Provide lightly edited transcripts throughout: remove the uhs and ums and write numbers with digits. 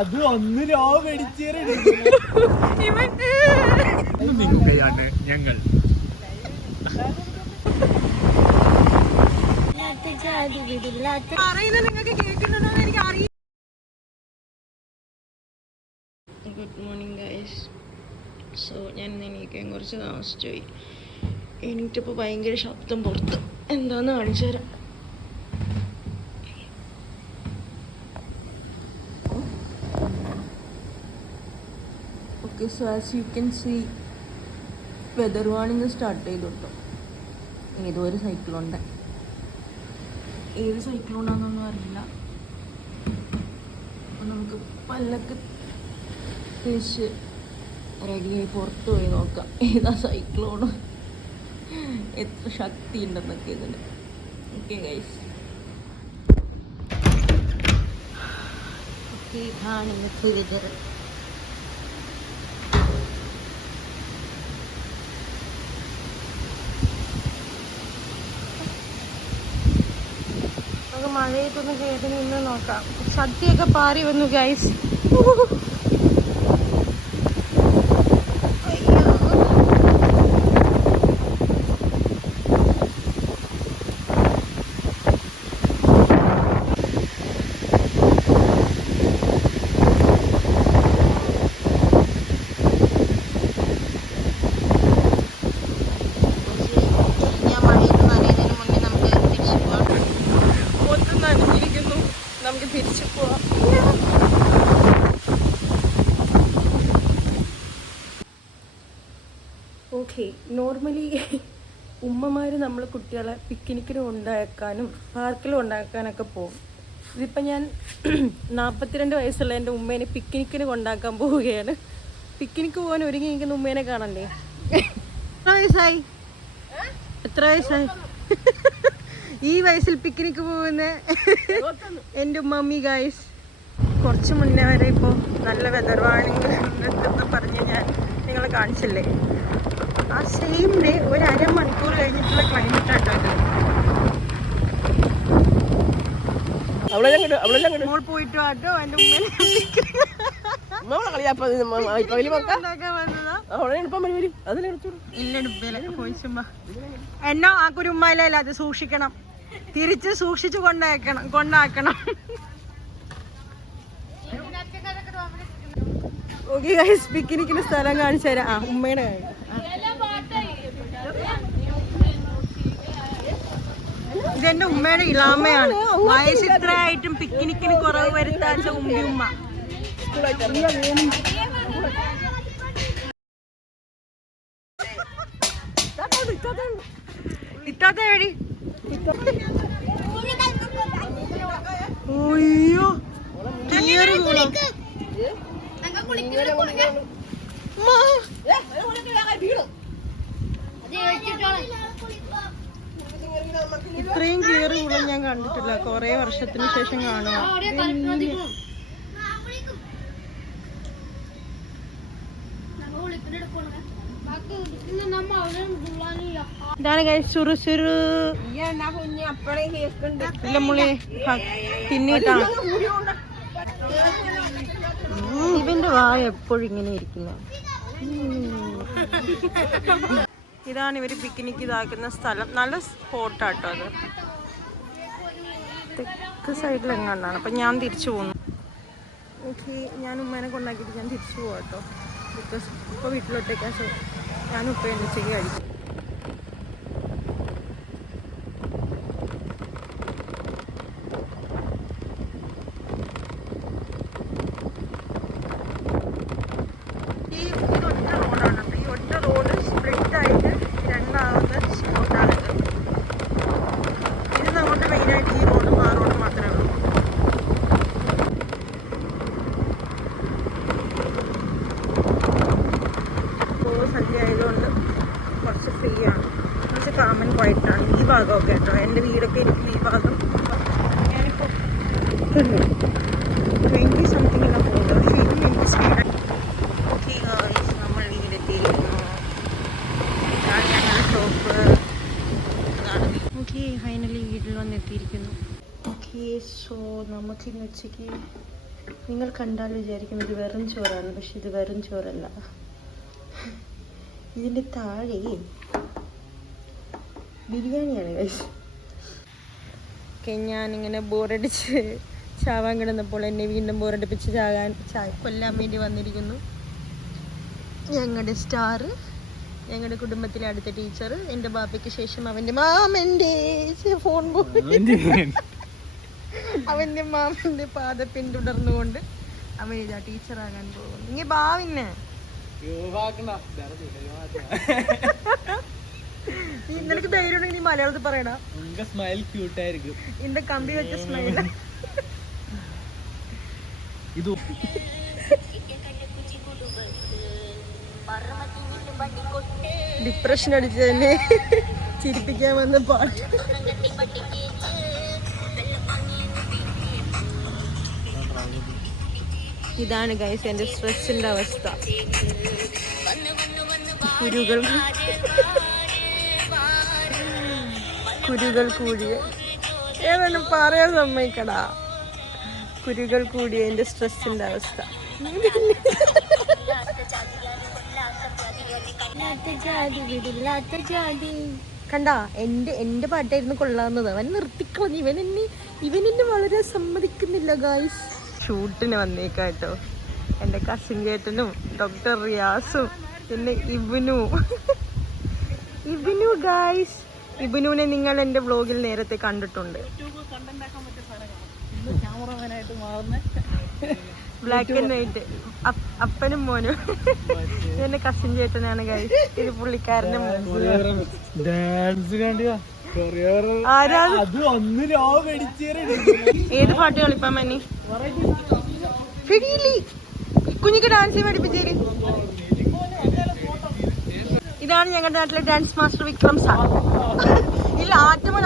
അത് ഒന്നിനോ മേടിച്ചേരാണ് ഞങ്ങൾ. Good morning guys. So ഞാൻ എണീക്കാൻ കുറച്ച് താമസിച്ചുപോയി. എണീറ്റപ്പോൾ ഭയങ്കര ശബ്ദം പുറത്ത്. എന്താന്ന് കാണിച്ചു തരാം. Okay, so as you can see weather warning start ചെയ്തു കേട്ടോ. ഏതോ ഒരു സൈക്ലോണ്ട്, ഏത് സൈക്ലോണാണെന്നൊന്നും അറിയില്ല. അപ്പം നമുക്ക് പല്ലൊക്കെ തേച്ച് റെഡിയായി പുറത്ത് പോയി നോക്കാം ഏതാ സൈക്ലോണ്, എത്ര ശക്തി ഉണ്ടെന്നൊക്കെ ഇതിന്. ഓക്കെ ഗൈസ്, ഓക്കെ ഇതാണ് ഇന്നത്തെ വെതർ. നമുക്ക് മഴയത്തൊന്ന് കയറി നിന്ന് നോക്കാം. സദ്യയൊക്കെ പാറി വന്നു ഗൈസ്. നമുക്ക് തിരിച്ചു പോവാം. ഓക്കെ, നോർമലി ഉമ്മമാർ നമ്മൾ കുട്ടികളെ പിക്നിക്കിന് കൊണ്ടാക്കാനും പാർക്കിൽ കൊണ്ടാക്കാനൊക്കെ പോകും. ഇതിപ്പോൾ ഞാൻ 42 വയസ്സുള്ള എൻ്റെ ഉമ്മേനെ പിക്നിക്കിന് കൊണ്ടാക്കാൻ പോവുകയാണ്. പിക്നിക്ക് പോകാൻ ഒരുങ്ങി നിൽക്കുന്ന ഉമ്മേനെ കാണണ്ടേ? എത്ര വയസ്സായി ഈ വയസ്സിൽ പിക്നിക്ക് പോകുന്ന എൻ്റെ മമ്മി ഗൈസ്? കുറച്ച് മുന്നേ വരെ ഇപ്പോൾ നല്ല വെതർ വാർണിംഗ് എന്ന് പറഞ്ഞ് ഞാൻ നിങ്ങളെ കാണിച്ചില്ലേ? ആ സെയിം ഡേ ഒരു അരമണിക്കൂർ കഴിഞ്ഞിട്ടുള്ള ക്ലൈമറ്റ് ആട്ടോ ഇത്. മോൾ പോയിട്ട് ആട്ടോ എൻ്റെ ഉമ്മേനെ എന്നോ ആ കുരുമ്മയിലല്ല, അത് സൂക്ഷിക്കണം, തിരിച്ച് സൂക്ഷിച്ചു കൊണ്ടാക്കണം. ഓക്കെ ഗൈസ്, പിക്നിക്കിന് സ്ഥലം കാണിച്ചു തരാം. ആ ഉമ്മയുടെ ഇതെന്റെ ഉമ്മയുടെ ഇളാമ്മയാണ്. വയസ്സ് ഇത്ര ആയിട്ടും പിക്നിക്കിന് കുറവ് വരുത്താച്ച ഉമ്മ. ഇത്താത്ത എടി? അയ്യോ, ഇത്രയും ക്ലിയർ കുളം ഞാൻ കണ്ടിട്ടില്ല. കൊറേ വർഷത്തിന് ശേഷം കാണുക. ഇതാണ് ചുറു ചുറു തിന്നിട്ടാ. ഇവന്റെ വായ എപ്പോഴും ഇങ്ങനെ ഇരിക്കുന്നു. ഇതാണ് ഇവര് പിക്നിക്ക് ഇതാക്കുന്ന സ്ഥലം. നല്ല സ്പോട്ടാട്ടോ അത്. തെക്ക് സൈഡിൽ എങ്ങാണ്ടാണ്. അപ്പം ഞാൻ തിരിച്ചു പോകുന്നു. ഓക്കെ, ഞാൻ ഉമ്മേനെ കൊണ്ടാക്കിയിട്ട് ഞാൻ തിരിച്ചു പോവാം കേട്ടോ. ബിക്കോസ് ഇപ്പോൾ വീട്ടിലോട്ടേക്കാ. സോ ഞാൻ ഉപ്പ എണ്ണിച്ചേക്ക് കഴിക്കും. കാമൻ ക്വയറ്റാണ് ഈ ഭാഗമൊക്കെ കേട്ടോ. എൻ്റെ വീടൊക്കെ എനിക്ക് ഈ ഭാഗം. ഞാനിപ്പോൾ 20 സംതിങ്ങിലാണ് പോകുന്നത്. പക്ഷേ ഇത് എനിക്ക് സ്പീഡ്. ഓക്കെ ഗായ്സ്, നമ്മൾ വീടെത്തിയിരിക്കുന്നു. ഇതാണ് ഞങ്ങളുടെ ഷോപ്പ്. ഓക്കെ, ഫൈനലി വീട്ടിൽ വന്നെത്തിയിരിക്കുന്നു. ഓക്കെ, ഓക്കെ, സോ നമുക്കിന്ന് ഉച്ചയ്ക്ക് നിങ്ങൾ കണ്ടാൽ വിചാരിക്കും ഇത് വെറും ചോറാണ്. പക്ഷെ ഇത് വെറും ചോറല്ല. ഇതിൻ്റെ താഴെ ബിരിയാണിയാണ് ഗൈസ്. ഓക്കെ, ഞാനിങ്ങനെ ബോറടിച്ച് ചാവാൻ കിടന്നപ്പോൾ എന്നെ വീണ്ടും ബോറടിപ്പിച്ച് കൊല്ലാൻ വേണ്ടി വന്നിരിക്കുന്നു ഞങ്ങളുടെ സ്റ്റാർ, ഞങ്ങളുടെ കുടുംബത്തിലെ അടുത്ത ടീച്ചർ. എൻ്റെ ബാപ്പയ്ക്ക് ശേഷം അവൻ്റെ മാമൻ്റെ ഫോൺ പോയി. അവൻ്റെ മാമൻ്റെ പാത പിന്തുടർന്നുകൊണ്ട് അവൻ ഇതാ ടീച്ചറാകാൻ പോകുന്നു. ഇങ്ങനെ ഭാവിന്നെ നിനക്ക് ധൈര്യം ഉണ്ടെങ്കിൽ നീ മലയാളത്തിൽ പറയടാ. സ്മൈൽ ക്യൂട്ടായിരിക്കും. ഇന്റെ കമ്പി വെച്ച സ്മൈൽ. ഇത് ഡിപ്രഷൻ അടിച്ച് തന്നെ ചിരിപ്പിക്കാൻ വന്ന പാട്ട്. ഇതാണ് ഗൈസ് എൻ്റെ സ്ട്രെസ്സിന്റെ അവസ്ഥ. കുരുകൾ കൂടിയ ഏതായാലും പറയാൻ സമ്മതിക്കടാ. കുരുകൾ കൂടിയ എൻ്റെ സ്ട്രെസ്സിന്റെ അവസ്ഥ. കണ്ടാ, എൻ്റെ പാട്ടായിരുന്നു കൊള്ളാവുന്നത്. അവൻ നിർത്തിക്കളഞ്ഞു. ഇവനെന്നെ വളരെ സമ്മതിക്കുന്നില്ല ഗായ്സ്. ഷൂട്ടിന് വന്നേക്കാട്ടോ എൻ്റെ കസിൻ ചേട്ടനും ഡോക്ടർ റിയാസും പിന്നെ ഇബിനു ഗായ്സ്. ഇബിനുവിനെ നിങ്ങൾ എൻ്റെ വ്ലോഗിൽ നേരത്തെ കണ്ടിട്ടുണ്ട്. ബ്ലാക്ക് ആൻഡ് വൈറ്റ്, അപ്പനും മോനും. ഇതെന്റെ കസിൻ ചേട്ടനാണ് ഗൈസ്. ഇത് പുള്ളിക്കാരന്റെ ഏത് പാട്ട് കളിപ്പാൻ മനി കുഞ്ഞിക്ക് ഡാൻസ് പഠിപ്പിച്ചേര്. ഇതാണ് ഞങ്ങളുടെ നാട്ടിലെ ഡാൻസ് മാസ്റ്റർ വിക്രം സാർ. ഇല്ല, ആറ്റമൻ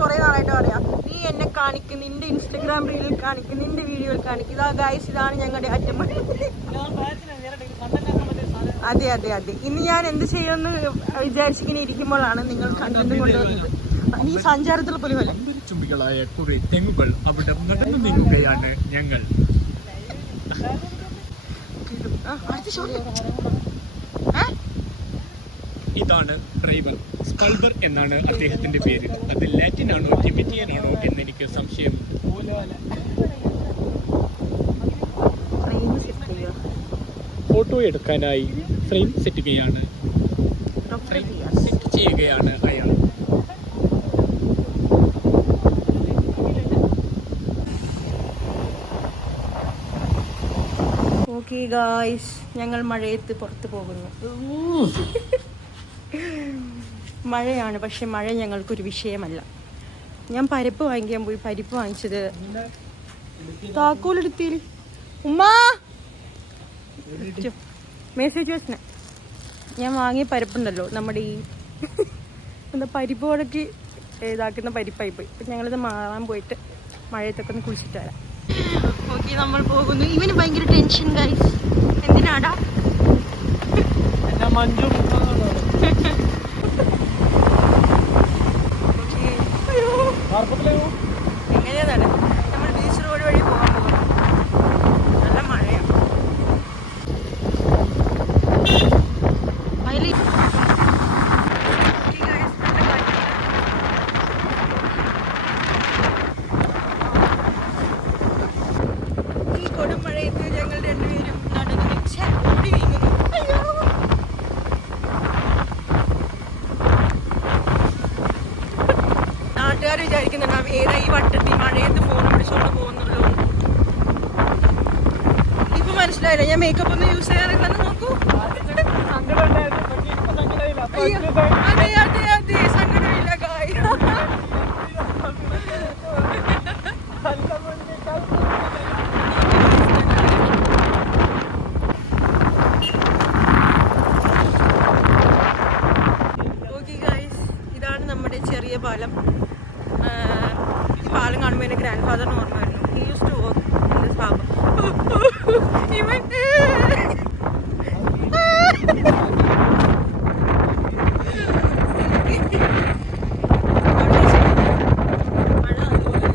കുറെ നാളായിട്ട് പറയാം, നീ എന്നെ കാണിക്കും, നിന്റെ ഇൻസ്റ്റഗ്രാം റീലിൽ കാണിക്കും, നിന്റെ വീഡിയോയിൽ കാണിക്കും. ഇതാ ഗൈസ്, ഇതാണ് ഞങ്ങളുടെ ആറ്റമൻ. അതെ അതെ അതെ. ഇന്ന് ഞാൻ എന്ത് ചെയ്യുമെന്ന് വിചാരിച്ചിങ്ങനെ ഇരിക്കുമ്പോഴാണ് നിങ്ങൾ കണ്ടന്റ് കൊണ്ടുവന്നത്. നീ സഞ്ചാരത്തിൽ പോലും അല്ലേ. ചുംബികളായ കുറെ തെങ്ങുകൾ അവിടെ നടന്നു നീങ്ങുകയാണ് ഞങ്ങൾ. ഇതാണ് ഡ്രൈവർ. സ്പൾബർ എന്നാണ് അദ്ദേഹത്തിന്റെ പേര്. അത് ലാറ്റിൻ ആണോ ടിബറ്റിയൻ ആണോ എന്ന് എനിക്ക് സംശയം. ഫോട്ടോ എടുക്കാനായി ഫ്രെയിം സെറ്റ് ചെയ്യുകയാണ് അയാൾ. ഓക്കെ ഗായ്സ്, ഞങ്ങൾ മഴയത്ത് പുറത്തു പോകുന്നു. മഴയാണ്, പക്ഷെ മഴ ഞങ്ങൾക്കൊരു വിഷയമല്ല. ഞാൻ പരിപ്പ് വാങ്ങിക്കാൻ പോയി. പരിപ്പ് വാങ്ങിച്ചത് താക്കോലെടുത്തിൽ ഉമ്മാ മെസ്സേജ് വെച്ചേ. ഞാൻ വാങ്ങിയ പരിപ്പുണ്ടല്ലോ, നമ്മുടെ ഈ എന്താ പരിപ്പ് വടക്ക് ഇതാക്കുന്ന പരിപ്പായി പോയി. അപ്പം ഞങ്ങളിത് മാറാൻ പോയിട്ട് മഴയത്തൊക്കെ ഒന്ന് കുളിച്ചിട്ട് വരാം. ഓക്കെ, നമ്മൾ പോകുന്നു. ഇവന് ഭയങ്കര ടെൻഷൻ ഗൈസ്. എന്തിനാടാ? എങ്ങനെയാണ് നമ്മൾ ബീച്ച് റോഡ് വഴി പോകാൻ പോകുന്നത്. നല്ല മഴയാണ്. ഈ കൊടും മഴയത്ത് ഞങ്ങൾ രണ്ടുപേരും നടന്നു ഓടി നീങ്ങുന്നു. നാട്ടുകാർ വിചാരിക്കുന്നുണ്ടാവും ഏതാ ഈ വട്ടത്തിൽ മഴയത്ത് ഫോൺ പിടിച്ചോണ്ട് പോകുന്നുള്ളൂ. ഇപ്പൊ മനസ്സിലായില്ല, ഞാൻ മേക്കപ്പ് ഒന്നും യൂസ് ചെയ്യാറില്ലെന്ന്. നോക്കൂ, അതെ അതെ അതെ, സങ്കടമില്ല കായ്. ഓക്കെ ഗൈസ്, ഇതാണ് നമ്മുടെ ചെറിയ പാലം. ഈ പാലം കാണുമ്പോൾ എൻ്റെ ഗ്രാൻഡ് ഫാദറിന് ഓർമ്മ വരുന്നു. He used to work in this harbour. ഇവൻ മഴ അതുപോലെ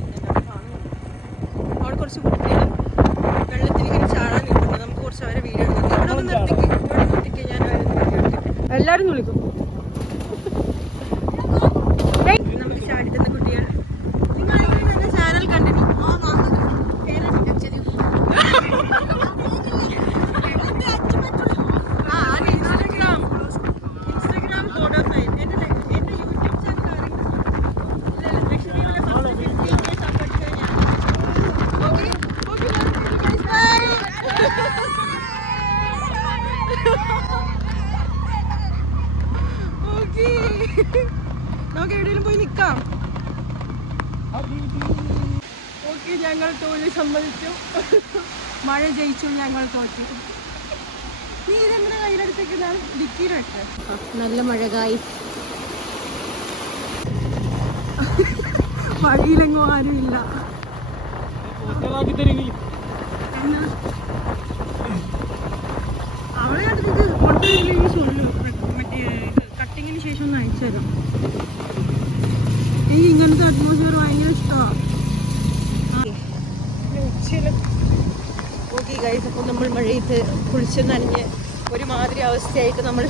ഓക്കെ, ഞങ്ങൾ തോൽവി സമ്മതിച്ചു. മഴ ജയിച്ചു, ഞങ്ങൾ തോറ്റു. നീ ഇതെങ്ങനെ കയ്യിലെടുത്തേക്കുന്ന ഡിക്കിയിലിട്ട്? നല്ല മഴ കായി. വഴിയിലെങ്ങും ആരുമില്ല. അവളെ കണ്ടിട്ട് കൊണ്ടുവരില്ലെങ്കിൽ ചൊല്ലു. മറ്റേ കട്ടിങ്ങിന് ശേഷം ഒന്ന് അയച്ചു തരാം. എനിക്ക് ഇങ്ങനത്തെ അറ്റ്മോസ്ഫിയർ ഭയങ്കര ഇഷ്ടമാണ്. ഓക്കെ ഗൈസ്, അപ്പോൾ നമ്മൾ മഴയത്ത് കുളിച്ച് നനഞ്ഞ് ഒരുമാതിരി അവസ്ഥയായിട്ട് ഞങ്ങൾ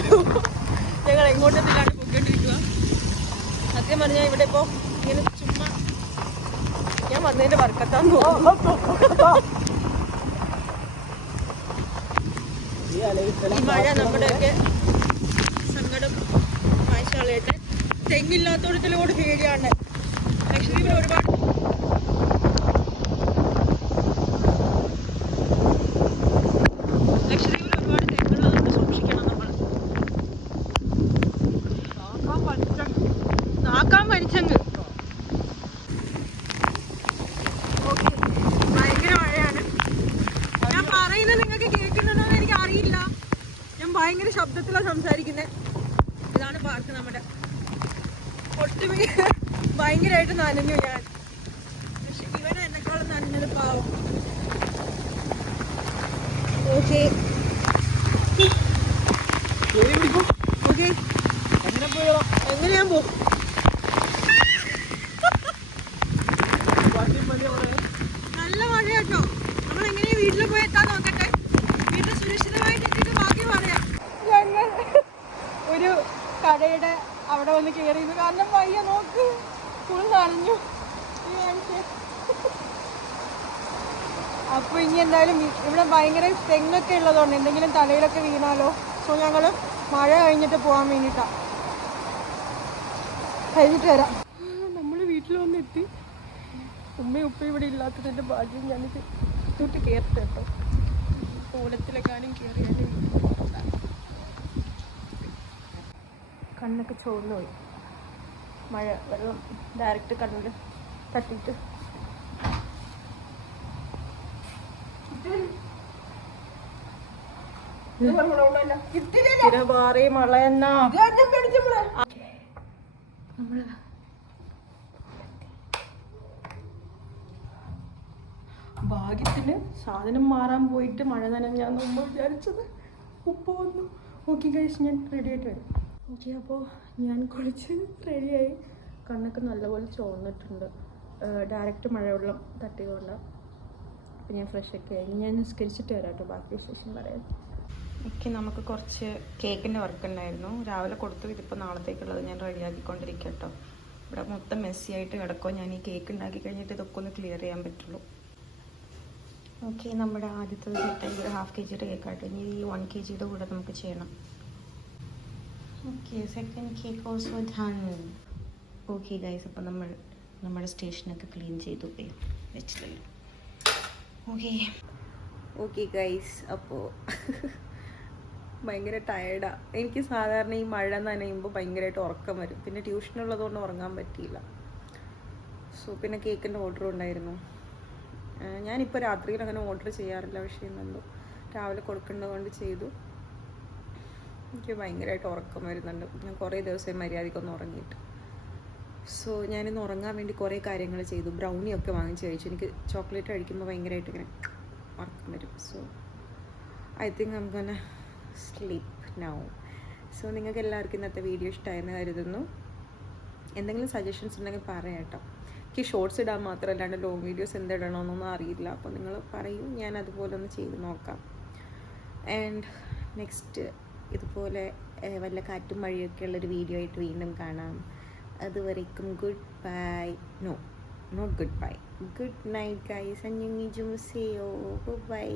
എങ്ങോട്ടൊന്നില്ലാണ്ട് പോയിക്കൊണ്ടിരിക്കുക. സത്യം പറഞ്ഞാൽ ഇവിടെ ഇപ്പോൾ ഇങ്ങനെ ചുമ്മാ ഞാൻ വന്നതിൻ്റെ വർക്കത്താന്ന് തോന്നുന്നു. ഈ മഴ നമ്മുടെയൊക്കെ സങ്കടം മായ്ച്ചു കളയട്ടെ. തെങ്ങില്ലാത്തോടത്തിലോട് പേടിയാണ്. ലക്ഷദ്വീപിൽ ഒരുപാട് തെങ്ങുള്ളതുകൊണ്ട് സൂക്ഷിക്കണം നമ്മൾ. നാക്കാൻ മരിച്ചങ്ങ്. ഓക്കെ, ഭയങ്കര മഴയാണ്. ഞാൻ പറയുന്നത് നിങ്ങൾക്ക് കേൾക്കുന്നുണ്ടോ എന്ന് എനിക്ക് അറിയില്ല. ഞാൻ ഭയങ്കര ശബ്ദത്തിലാണ് സംസാരിക്കുന്നത്. ഇതാണ് പാർക്ക് നമ്മുടെ. ഒട്ടുമിക്ക ഭയങ്കരമായിട്ട് നനഞ്ഞു ഞാൻ. പക്ഷെ ഇവനെ എന്നെക്കാളും നനഞ്ഞത് പാവം. ഓക്കെ ഓക്കെ, എങ്ങനെയാ പോകും? നല്ല മഴ കേട്ടോ. നമ്മൾ എങ്ങനെയാ വീട്ടിൽ പോയി എത്താൻ നോക്കട്ടെ. വീട്ടിൽ സുരക്ഷിതമായിട്ട് എത്തിയിട്ട് ബാക്കി പറയാം. ഞങ്ങൾ ഒരു കടയുടെ അവിടെ വന്ന് കയറിയത് കാരണം വയ്യ. നോക്ക്, ഫുൾ നനഞ്ഞു. അപ്പോൾ ഇനി എന്തായാലും ഇവിടെ ഭയങ്കര തെങ്ങൊക്കെ ഉള്ളതുകൊണ്ട് എന്തെങ്കിലും തലയിലൊക്കെ വീണാലോ. സോ ഞങ്ങൾ മഴ കഴിഞ്ഞിട്ട് പോകാൻ വേണ്ടിയിട്ടാണ്. കഴിഞ്ഞിട്ട് വരാം. നമ്മൾ വീട്ടിൽ വന്നെത്തി. ഉമ്മയും ഉപ്പയും ഇവിടെ ഇല്ലാത്തതിൻ്റെ ഭാഗ്യം. ഞാനിത് ഇതോട്ട് കയറട്ടെ കേട്ടോ. ഓലത്തിലെക്കാനും കയറിയാലും കണ്ണൊക്കെ ചോർന്നു പോയി. മഴ വെള്ളം ഡയറക്റ്റ് കണ്ണിൽ തട്ടിയിട്ട്. ഭാഗ്യത്തിന് സാധനം മാറാൻ പോയിട്ട് മഴ നനഞ്ഞാന്ന് മുമ്പ് വിചാരിച്ചത്. ഉപ്പ വന്നു. ഓക്കെ ഗൈസ്, ഞാൻ റെഡി ആയിട്ട് വരും. ഓക്കെ, അപ്പോൾ ഞാൻ കുളിച്ച് റെഡിയായി. കണ്ണൊക്കെ നല്ലപോലെ ചോർന്നിട്ടുണ്ട്. ഡയറക്റ്റ് മഴവെള്ളം തട്ടിക്കൊണ്ട്. അപ്പോൾ ഞാൻ ഫ്രഷൊക്കെ ആയി. ഞാൻ നിസ്കരിച്ചിട്ട് വരാം കേട്ടോ, ബാക്കി വിശേഷം പറയാം. ഓക്കെ, നമുക്ക് കുറച്ച് കേക്കിൻ്റെ വർക്ക് ഉണ്ടായിരുന്നു. രാവിലെ കൊടുത്തു. ഇതിപ്പോൾ നാളത്തേക്കുള്ളത് ഞാൻ റെഡിയാക്കിക്കൊണ്ടിരിക്കുക കേട്ടോ. ഇവിടെ മൊത്തം മെസ്സി ആയിട്ട് കിടക്കുമോ. ഞാൻ ഈ കേക്ക് ഉണ്ടാക്കി കഴിഞ്ഞിട്ട് ഇതൊക്കെ ഒന്ന് ക്ലിയർ ചെയ്യാൻ പറ്റുള്ളൂ. ഓക്കെ, നമ്മുടെ ആദ്യത്തെ സെറ്റായി. ഒരു 1/2 kg കേക്കായിട്ട്. ഇനി ഈ 1 kg കൂടെ നമുക്ക് ചെയ്യണം. Okay, second cake also done. Okay guys, അപ്പോൾ നമ്മൾ നമ്മുടെ സ്റ്റേഷനൊക്കെ ക്ലീൻ ചെയ്തു വെച്ചിട്ടല്ലോ. ഓക്കെ ഗൈസ്, അപ്പോൾ ഭയങ്കര ടയർഡാണ്. എനിക്ക് സാധാരണ ഈ മഴ നനയുമ്പോൾ ഭയങ്കരമായിട്ട് ഉറക്കം വരും. പിന്നെ ട്യൂഷനുള്ളതുകൊണ്ട് ഉറങ്ങാൻ പറ്റിയില്ല. സോ പിന്നെ കേക്കിൻ്റെ ഓർഡർ ഉണ്ടായിരുന്നു. ഞാനിപ്പോൾ രാത്രിയിൽ അങ്ങനെ ഓർഡർ ചെയ്യാറില്ല. പക്ഷേ ഇന്നെന്തോ രാവിലെ കൊടുക്കേണ്ടത് കൊണ്ട് ചെയ്തു. എനിക്ക് ഭയങ്കരമായിട്ട് ഉറക്കം വരുന്നുണ്ട്. ഞാൻ കുറേ ദിവസമായി മര്യാദയ്ക്കൊന്ന് ഉറങ്ങിയിട്ട്. സോ ഞാനിന്ന് ഉറങ്ങാൻ വേണ്ടി കുറേ കാര്യങ്ങൾ ചെയ്തു. ബ്രൗണിയൊക്കെ വാങ്ങിച്ച് കഴിച്ചു. എനിക്ക് ചോക്ലേറ്റ് കഴിക്കുമ്പോൾ ഭയങ്കരമായിട്ട് ഇങ്ങനെ ഉറക്കം വരും. So I think I am gonna sleep now. So നിങ്ങൾക്ക് എല്ലാവർക്കും ഇന്നത്തെ വീഡിയോ ഇഷ്ടമായെന്ന് കരുതുന്നു. എന്തെങ്കിലും സജഷൻസ് ഉണ്ടെങ്കിൽ പറയാം കേട്ടോ. എനിക്ക് ഷോർട്സ് ഇടാൻ മാത്രമല്ലാണ്ട് ലോങ് വീഡിയോസ് എന്തിടണമെന്നൊന്നും അറിയില്ല. അപ്പോൾ നിങ്ങൾ പറയും, ഞാൻ അതുപോലെ ഒന്ന് ചെയ്ത് നോക്കാം. ആൻഡ് നെക്സ്റ്റ് ഇതുപോലെ വല്ല കാറ്റും മഴയൊക്കെ ഉള്ളൊരു വീഡിയോ ആയിട്ട് വീണ്ടും കാണാം. അതുവരേക്കും good bye. No, not good bye, good night guys. അഞ്ഞുങ്ങി ജുമുസയോ. ബൈ.